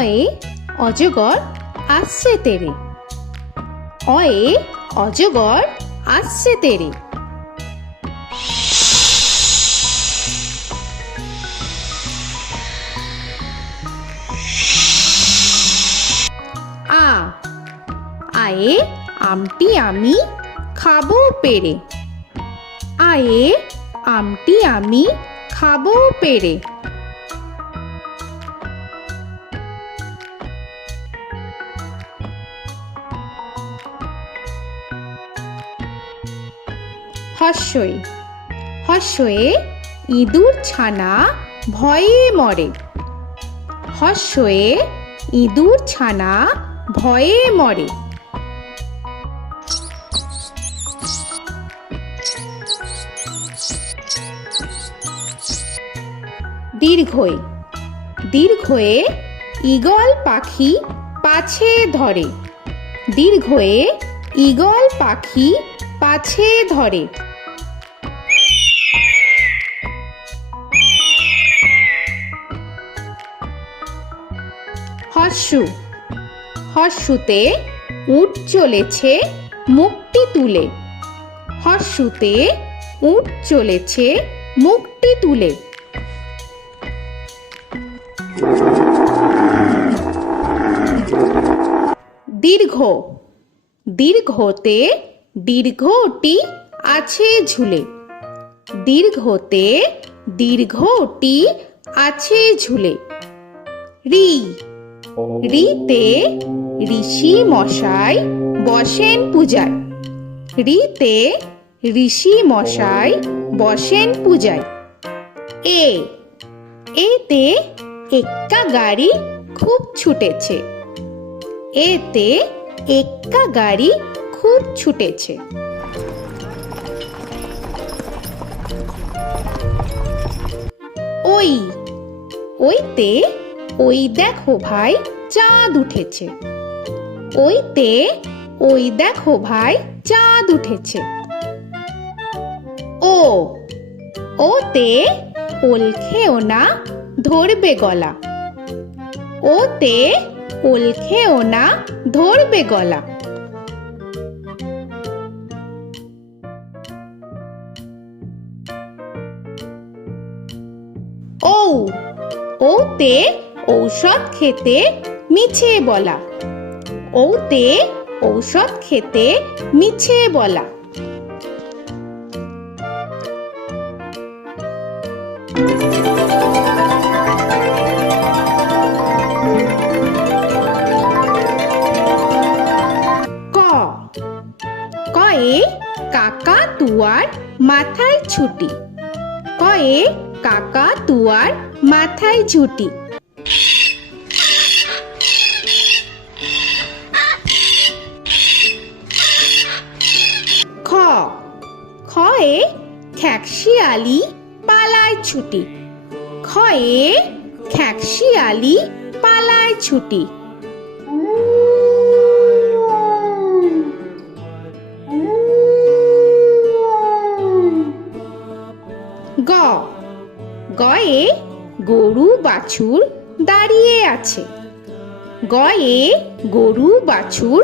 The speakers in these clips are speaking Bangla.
অয়ে অজগর আসছে তেরে, অয়ে অজগর আসছে তেরে। আ, আয়ে আমটি আমি খাবো পেরে, আয়ে আমটি আমি খাবো পেরে। হর্ষই, হর্ষয়ে ইঁদুর ছানা ভয়ে মরে, হর্ষয়ে ইঁদুর ছানা ভয়ে মরে। দীর্ঘই, দীর্ঘয়ে ঈগল পাখি পাছে ধরে, দীর্ঘয়ে ঈগল পাখি পাছে ধরে। হর্ষু, হর্ষুতে উট চলেছে মুখটি তুলে, হর্ষুতে উট চলেছে মুখটি তুলে। দীর্ঘ, দীর্ঘতে দীর্ঘটি আছে ঝুলে, দীর্ঘতে দীর্ঘটি আছে ঝুলে। রি, রিতে ঋষি মশাই বসেন পূজায়, রিতে ঋষি মশাই বসেন পূজায়। এ, এতে এক্কা গাড়ি খুব ছুটেছে, এতে এক্কা গাড়ি খুব ছুটেছে। ওই, ওইতে ওই দেখো ভাই চাঁদ উঠেছে, ওইতে ওই দেখো ভাই চাঁদ উঠেছে। ও, ওতে ওল খেও না ধরবে গলা, ওতে ওল খেও না ধরবে গলা। ঔ, ওতে ঔষধ খেতে মিছে বলা, ওতে ঔষধ খেতে মিছে বলা। ক, কয়ে কাকা তুয়ার মাথায় ছুটি, কয়ে কাকা তুয়ার মাথায় ঝুটি। খ, খয়ে খ্যাকশিয়ালি পালায় ছুটি, খয়ে খ্যাকশিয়ালি পালায় ছুটি। গ, গয়ে গরু বাছুর দাঁড়িয়ে আছে, গয়ে গরু বাছুর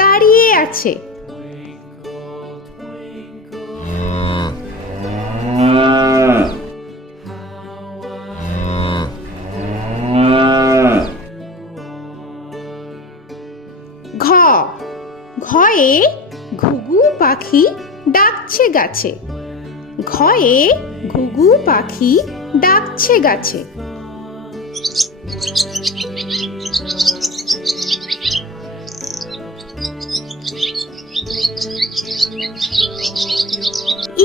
দাঁড়িয়ে আছে। ঘ, ঘয়ে ঘুঘু পাখি ডাকছে গাছে, ঘয়ে ঘুঘু পাখি ডাকছে গাছে।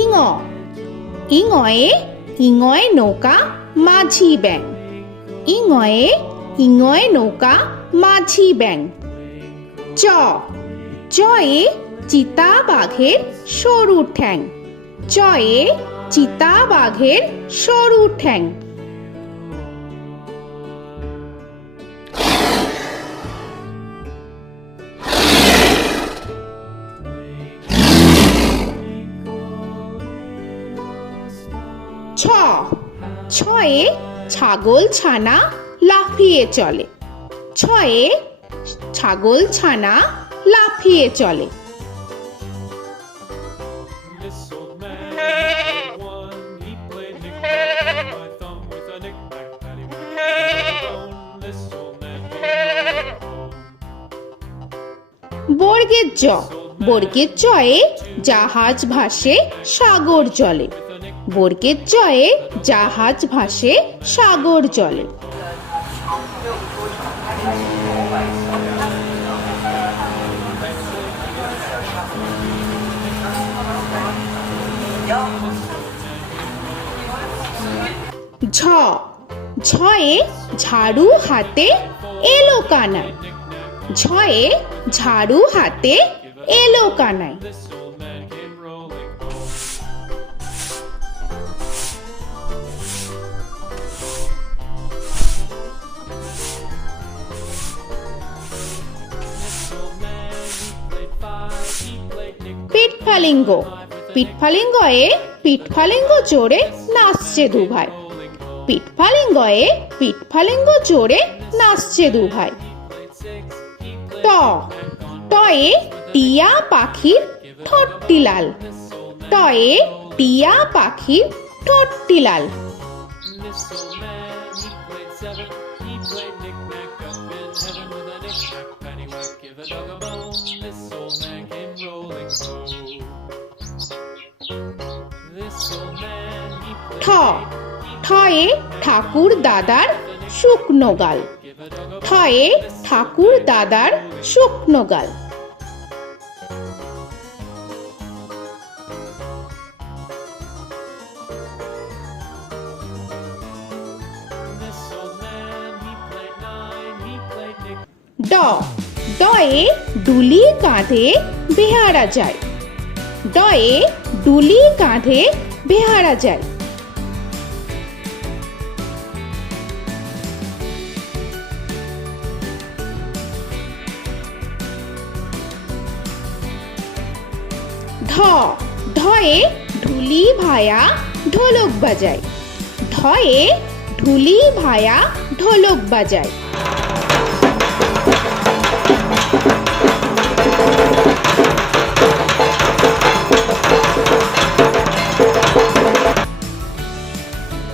ইঙ, ইঙয়ে ইঙয়ে নৌকা মাঝি ব্যাং, ইঙয়ে ইঙয়ে নৌকা মাঝি ব্যাং। চ, চয়ে চিতা বাঘের সরু ঠ্যাং, চয়ে চিতা বাঘের সরু ঠ্যাং। ছ, ছয়ে ছাগল ছানা লাফিয়ে চলে, ছয়ে ছাগল ছানা লাফিয়ে চলে। This old man had one. He played knick-knack, my thumb with a knick-knack, paddywhack, this old man came home. বর্গের জ, বর্গের জয়ে জাহাজ ভাসে সাগর জলে। বর্গের জয়ে জাহাজ ভাসে সাগর জলে। ঝ, ঝয়ে ঝাড়ু হাতে এলো কানাই। ঝয়ে ঝাড়ু হাতে এলো Kanai. This old man came rolling home. This old man, he played five. He played knick-knack. পিঠফালিঙ্গ, পিঠফালিঙ্গয়ে পিঠফালিঙ্গ জোরে নাচছে দুভাই। পিঠফালিঙ্গয়ে পিঠফালিঙ্গ জোরে নাচছে দুভাই। ট, টয়ে টিয়া পাখির ঠোঁটটি লাল। টয়ে টিয়া পাখির ঠোঁটটি লাল। This old man, he played seven. He played knick-knack up in heaven with a knick-knack, paddywhack, give a dog a bone. This old man came rolling home. This old man, he ঠ, played ঠয়ে ঠাকুর দাদার শুকনো গাল। give a dog a ঠয়ে ঠাকুর দাদার শুকনো গাল। This old man, he played nine. He played knick. ড, ডয়ে ডুলি কাঁধে বেহারা যায়। ডয়ে ডুলি কাঁধে বেহারা যায়। ঢ, ঢয়ে ঢুলি ভায়া ঢোলক বাজায়। ঢয়ে ঢুলি ভায়া ঢোলক বাজায়।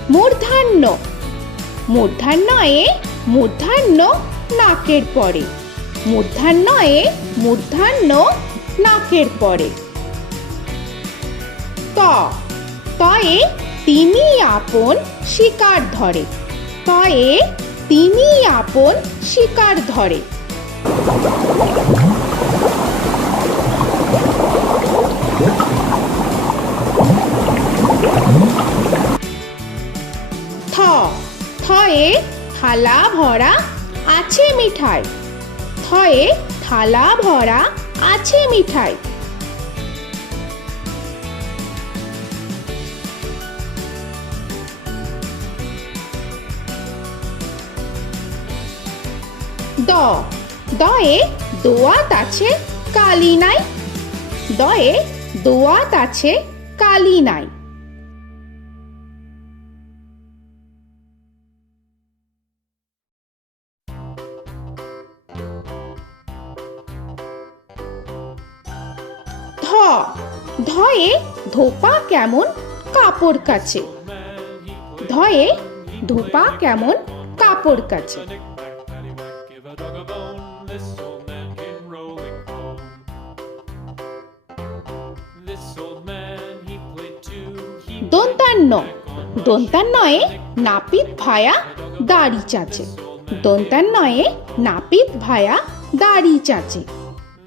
মূর্ধন্য, মূর্ধন্যয়ে মূর্ধন্য নাকের পরে। মূর্ধন্যয়ে মূর্ধন্য নাকের পরে। ত, তয়ে তিনি আপন শিকার ধরে। তয়ে তিনি আপন শিকার ধরে। থ, থয়ে থালা ভরা আছে মিঠাই। থয়ে থালা ভরা আছে মিঠাই। দ, দয়ে দোয়াত আছে কালি নাই। দয়ে দোয়াত আছে কালি নাই। ধ, ধয়ে ধোপা কেমন কাপড় কাচে। ধয়ে ধোপা কেমন কাপড় কাচে। Knick-knack, paddywhack, give a dog a bone. This old man came rolling home. This old man, he played two. He দন্তান্ন, দন্তান্নয়ে নাপিত ভায়া দাড়ি চাচে। দন্তান্নয়ে নাপিত ভায়া দাড়ি চাচে।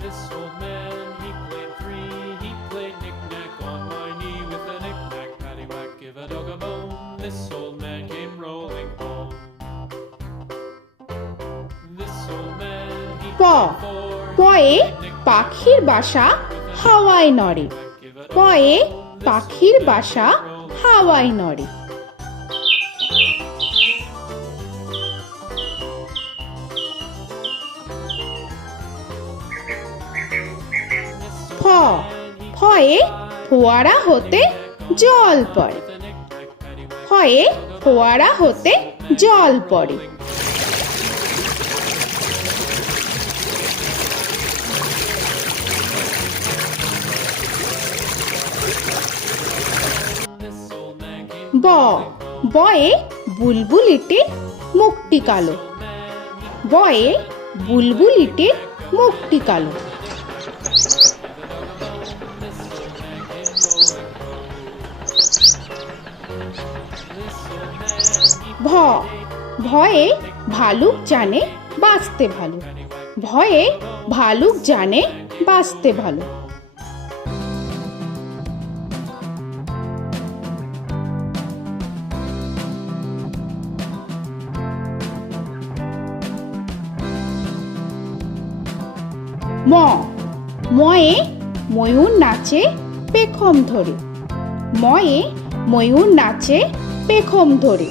This old man, he played three. He played knick-knack on my knee with a knick-knack, paddywhack, give a dog a bone. This old man came rolling home. This old man, he প, played four. পয়ে পাখির বাসা হাওয়ায় নড়ে। পয়ে পাখির বাসা হাওয়ায় নড়ে। ফ, ফয়ে ফোয়ারা হতে জল পড়ে। ফয়ে ফোয়ারা হতে জল পড়ে। ব বয়ে বুলবুলিটির মুখটি কালো। বয়ে বুলবুলিটির মুখটি কালো। ভ ভয়ে ভালুক জানে বাঁচতে ভালো। ভয়ে ভালুক জানে বাঁচতে ভালো। ম ময়ে ময়ূর নাচে পেখম ধরে। ময়ে ময়ূর নাচে পেখম ধরে।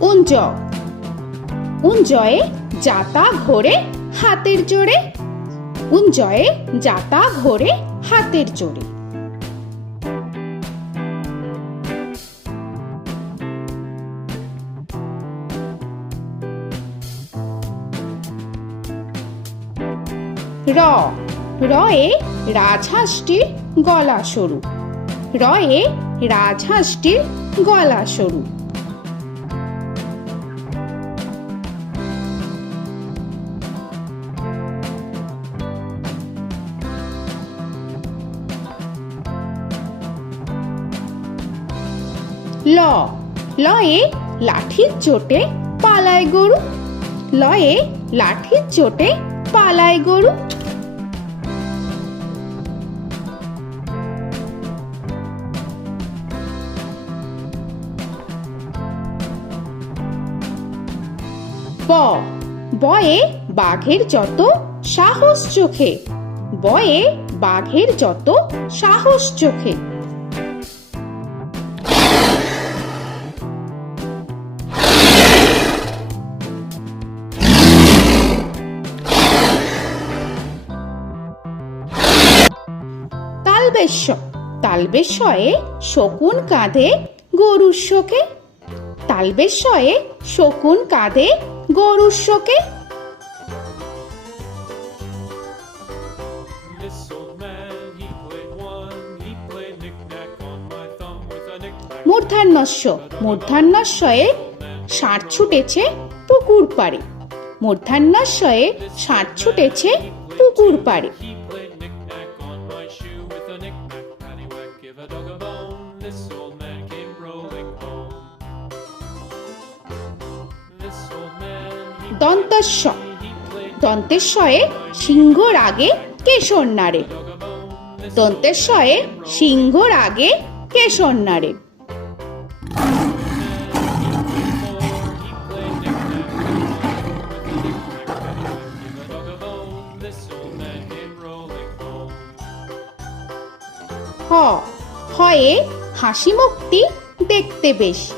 উঞ্জ উঞ্জয়ে যাতা ঘোরে হাতের জোরে। উঞ্জয়ে যাতা ঘোরে হাতের জোরে। র রয়ে রাজহাঁসটির গলা সরু। রয়ে রাজহাঁসটির গলা সরু। ল লয়ে লাঠির চোটে পালায় গরু। লয়ে লাঠির চোটে পালায় গরু। ব বয়ে বাঘের যত সাহস চোখে। বয়ে বাঘের যত সাহস চোখে। তালবেশ্য তালবেশ্যয়ে শকুন কাঁধে গরুর শোকে। তালবেশ্যয়ে শকুন কাঁধে গরুর শোকে। This old man, he played one. He played knick-knack on my thumb with a knick-knack. মূর্ধন্যস্য মূর্ধন্যস্যয়ে ষাঁড় ছুটেছে পুকুর পাড়ে। মূর্ধন্যস্যয়ে ষাঁড় ছুটেছে পুকুর পাড়ে। He played knick-knack on my shoe with a knick-knack, paddywhack, give a dog a bone. This old man came rolling home. This old man, he দন্তস্য played দন্তেশ্বয়ে সিংহর আগে কেশর নাড়ে। dog a bone. This দন্তেশ্বয়ে সিংহর আগে কেশর নাড়ে। he played knick-knack on my with a knick-knack, paddywhack, give a dog a bone. This old man came rolling home. হ হয়ে হাসি মুখটি দেখতে বেশ।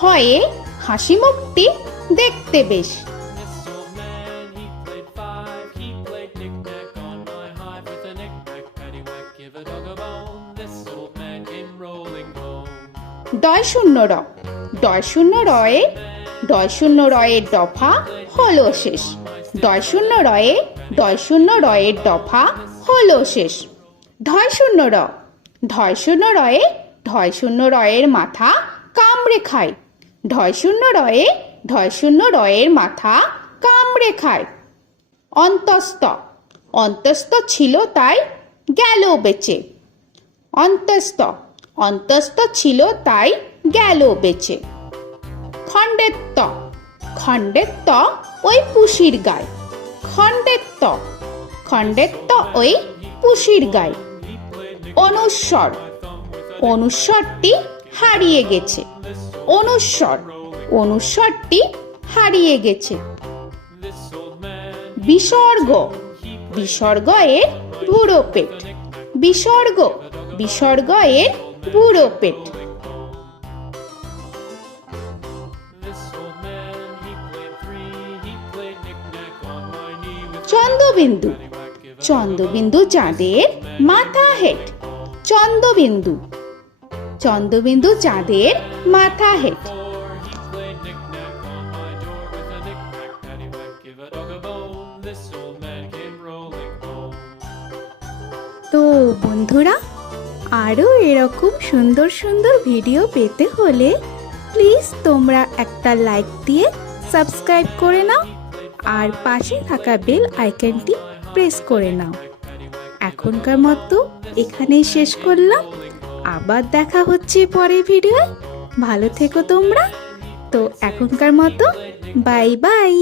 হয়ে হাসি মুখটি দেখতে বেশ। This old man, he played five. He played knick-knack on my hive with a knick-knack, paddywhack, give a dog a bone. This old man came rolling home. ডয় শূন্য র ডয় শূন্য রয়ে ডয় শূন্য রয়ের দফা হলো শেষ। ডয় শূন্য রয়ে ডয় শূন্য রয়ের দফা হলো শেষ। ঢয় শূন্য র ঢয় শূন্য রয়ে ঢয় শূন্য রয়ের মাথা কামড়ে খায়। ঢয় শূন্য রয়ে ঢয় শূন্য রয়ের মাথা কামড়ে খায়। অন্তস্থ অন্তস্থ ছিল তাই গেল বেঁচে। অন্তস্থ অন্তস্থ ছিল তাই গেল বেঁচে। খণ্ডেত্ব খণ্ডেত্ব ওই পুষির গায়। খণ্ডেত্ব খণ্ডেত্ব ওই পুষির গায়। অনুস্বর অনুস্বরটি হারিয়ে গেছে। অনুস্বর অনুস্বরটি হারিয়ে গেছে। This old man, বিসর্গ বিসর্গ এর বুড়ো পেট। বিসর্গ বিসর্গ এর বুড়ো পেট। this old man, he played three. He played knick-knack on my knee with Chandrabindu paddywhack, give a Chandrabindu চাঁদের মাথা হেট। চন্দ্রবিন্দু চন্দ্রবিন্দু চাঁদের মাথা head. Before he played knick-knack on my door with a knick-knack, paddywhack, give a dog a bone. This old man came rolling home. তো বন্ধুরা, আরও এরকম সুন্দর সুন্দর ভিডিও পেতে হলে প্লিজ তোমরা একটা লাইক দিয়ে সাবস্ক্রাইব করে নাও আর পাশে থাকা বেল আইকনটি প্রেস করে নাও। এখনকার মতো এখানেই শেষ করলাম, আবার দেখা হচ্ছে পরের ভিডিও। ভালো থেকো তোমরা। তো এখনকার মতো বাই বাই।